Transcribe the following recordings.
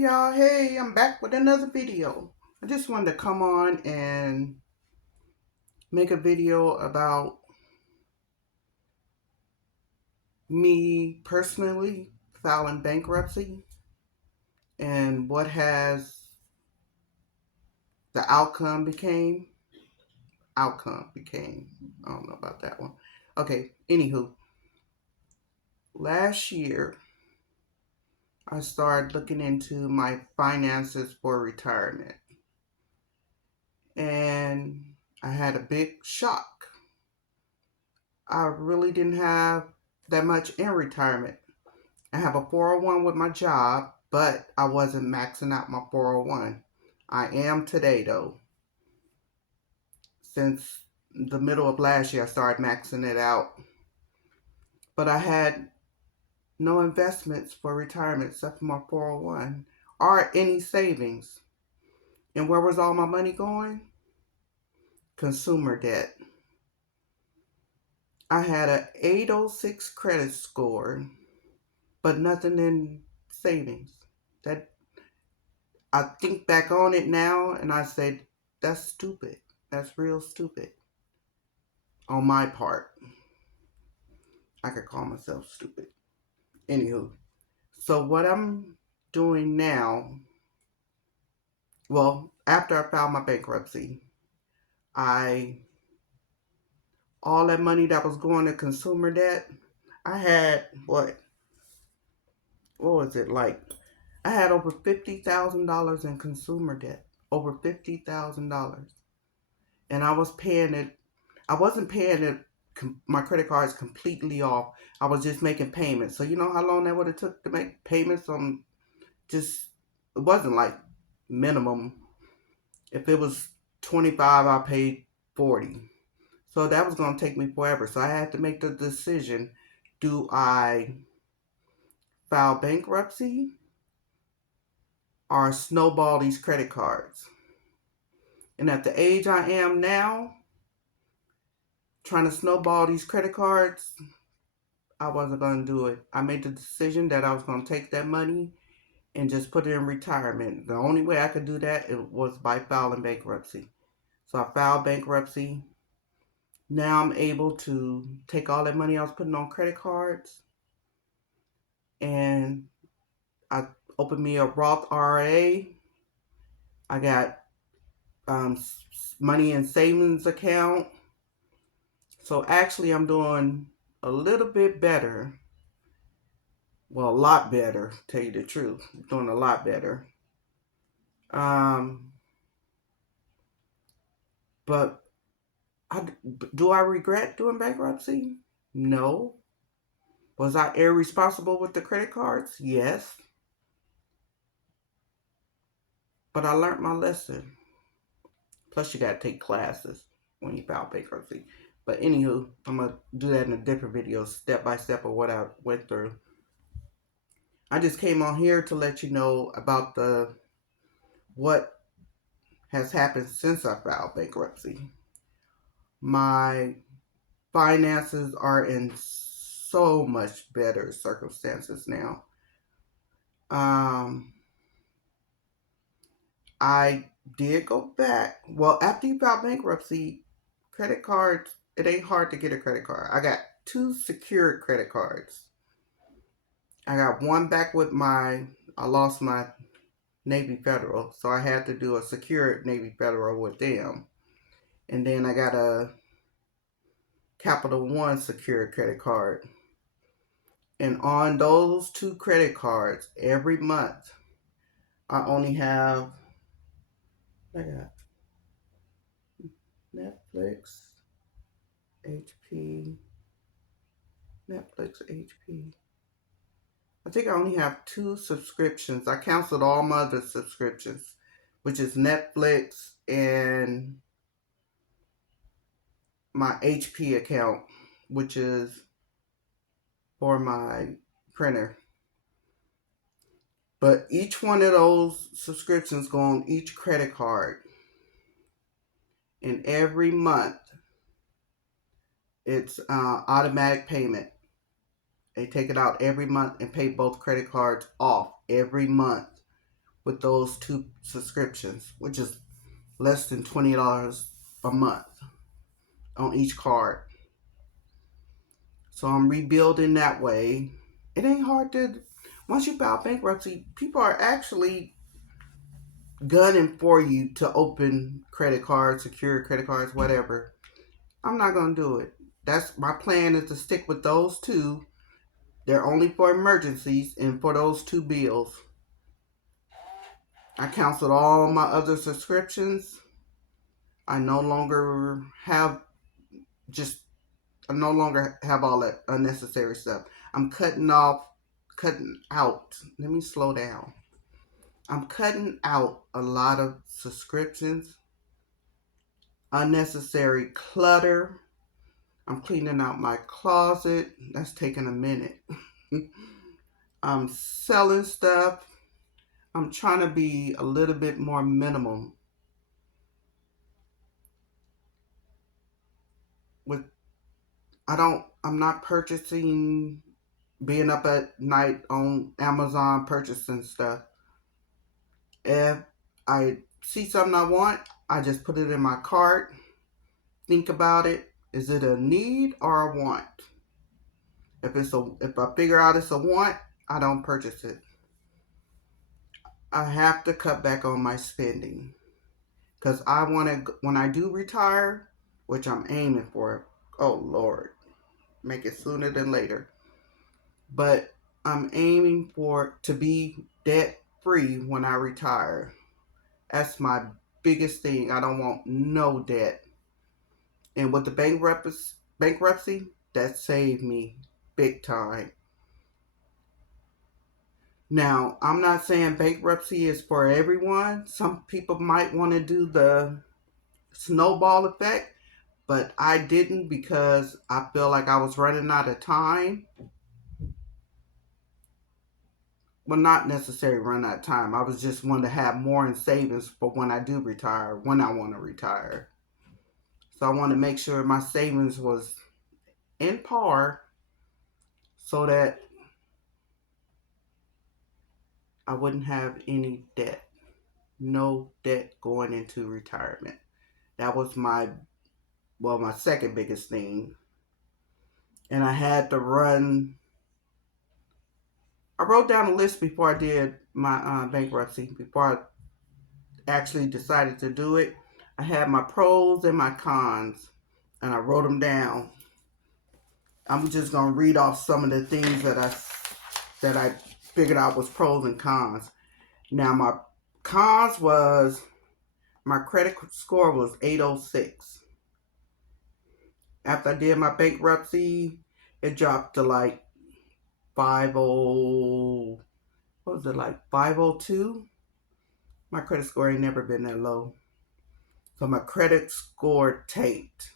y'all, hey, I'm back with another video. I just wanted to come on and make a video about me personally filing bankruptcy and what has the outcome became. I don't know about that one. Okay, anywho, last year I started looking into my finances for retirement and I had a big shock. I really didn't have that much in retirement. I have a 401 with my job, but I wasn't maxing out my 401. I am today though. Since the middle of last year, I started maxing it out. But I had no investments for retirement except for my 401 or any savings. And where was all my money going? Consumer debt. I had a 806 credit score, but nothing in savings. That I think back on it now and I said, that's stupid. That's real stupid on my part. I could call myself stupid. Anywho, so what I'm doing now, well, after I filed my bankruptcy, I all that money that was going to consumer debt, I had what was it like? I had over $50,000 in consumer debt. Over $50,000. And I was paying it. I wasn't paying it. My credit cards completely off. I was just making payments. So you know how long that would have took to make payments on just. It wasn't like minimum. If it was 25, I paid 40. So that was going to take me forever. So I had to make the decision: do I file bankruptcy or snowball these credit cards? And at the age I am now, trying to snowball these credit cards, I wasn't going to do it. I made the decision that I was going to take that money and just put it in retirement. The only way I could do that was by filing bankruptcy. So I filed bankruptcy. Now I'm able to take all that money I was putting on credit cards and I opened me a Roth IRA. I got money in savings account. So actually I'm doing a little bit better. Well, a lot better, to tell you the truth. I'm doing a lot better. Um, but I, do I regret doing bankruptcy? No. Was I irresponsible with the credit cards? Yes. But I learned my lesson. Plus, you got to take classes when you file bankruptcy. But anywho, I'm going to do that in a different video, step by step of what I went through. I just came on here to let you know about what has happened since I filed bankruptcy. My finances are in so much better circumstances now. I did go back. Well, after you file bankruptcy, credit cards, it ain't hard to get a credit card. I got 2 secured credit cards. I got one back with I lost my Navy Federal, so I had to do a secured Navy Federal with them. And then I got a Capital One secured credit card. And on those 2 credit cards, every month, I only have, I got Netflix, HP, Netflix, HP. I think I only have 2 subscriptions. I canceled all my other subscriptions, which is Netflix and my HP account, which is for my printer. But each one of those subscriptions go on each credit card. And every month, it's automatic payment. They take it out every month and pay both credit cards off every month with those 2 subscriptions, which is less than $20 a month on each card. So I'm rebuilding that way. It ain't hard to, once you file bankruptcy, people are actually gunning for you to open credit cards, secure credit cards, whatever. I'm not going to do it. That's my plan, is to stick with those 2. They're only for emergencies and for those 2 bills. I canceled all my other subscriptions. I no longer have just I no longer have all that unnecessary stuff. I'm cutting out. Let me slow down. I'm cutting out a lot of subscriptions, unnecessary clutter. I'm cleaning out my closet. That's taking a minute. I'm selling stuff. I'm trying to be a little bit more minimum with I'm not purchasing, being up at night on Amazon purchasing stuff. If I see something I want, I just put it in my cart, think about it. Is it a need or a want? If I figure out it's a want, I don't purchase it. I have to cut back on my spending because I want to, when I do retire, which I'm aiming for. Oh Lord, make it sooner than later. But I'm aiming for to be debt free when I retire. That's my biggest thing. I don't want no debt. And with the bankruptcy, that saved me big time. Now, I'm not saying bankruptcy is for everyone. Some people might want to do the snowball effect, but I didn't because I feel like I was running out of time. Well, not necessarily run out of time. I was just wanting to have more in savings for when I do retire, when I want to retire. So I want to make sure my savings was in par so that I wouldn't have any debt. No debt going into retirement. That was my second biggest thing. And I wrote down a list before I did my bankruptcy, before I actually decided to do it. I had my pros and my cons, and I wrote them down. I'm just gonna read off some of the things that I figured out was pros and cons. Now my cons was my credit score was 806. After I did my bankruptcy, it dropped to like 50. What was it, like 502? My credit score ain't never been that low. So my credit score tanked.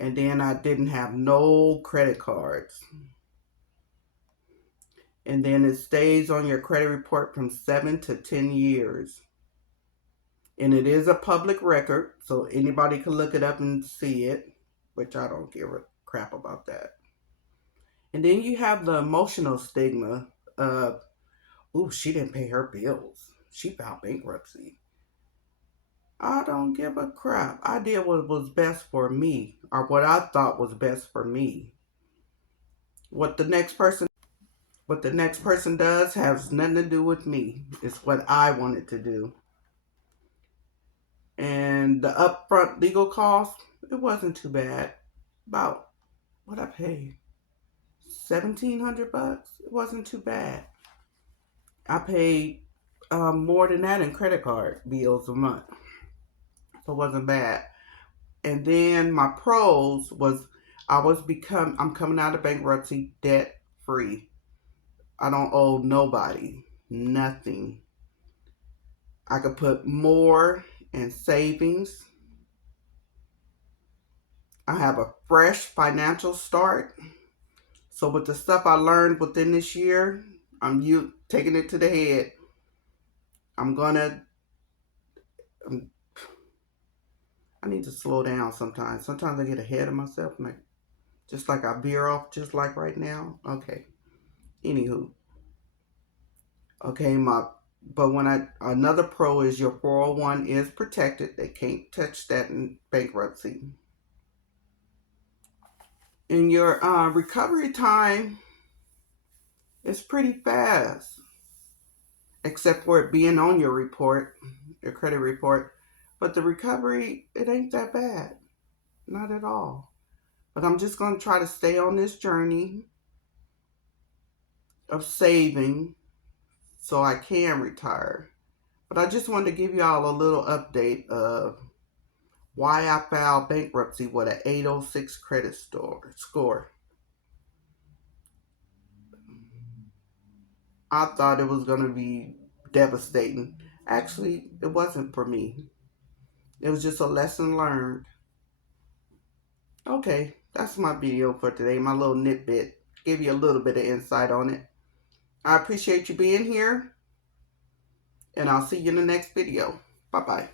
And then I didn't have no credit cards. And then it stays on your credit report from 7 to 10 years. And it is a public record, so anybody can look it up and see it, which I don't give a crap about that. And then you have the emotional stigma of, ooh, she didn't pay her bills. She filed bankruptcy. I don't give a crap. I did what was best for me, or what I thought was best for me. What the next person does has nothing to do with me. It's what I wanted to do. And the upfront legal cost, it wasn't too bad. About what I paid, $1,700. It wasn't too bad. I paid more than that in credit card bills a month, so it wasn't bad. And then my pros was I'm coming out of bankruptcy debt free. I don't owe nobody nothing. I could put more in savings. I have a fresh financial start. So with the stuff I learned within this year, I'm taking it to the head. I'm gonna. I need to slow down sometimes. Sometimes I get ahead of myself, like just like I veer off, just like right now. Okay. Anywho, okay, But another pro is your 401 is protected. They can't touch that in bankruptcy. And your recovery time is pretty fast, except for it being on your report, your credit report. But the recovery, it ain't that bad. Not at all. But I'm just going to try to stay on this journey of saving so I can retire. But I just wanted to give y'all a little update of why I filed bankruptcy with an 806 credit score. I thought it was going to be devastating. Actually, it wasn't for me. It was just a lesson learned. Okay, that's my video for today, my little nitbit. Give you a little bit of insight on it. I appreciate you being here, and I'll see you in the next video. Bye-bye.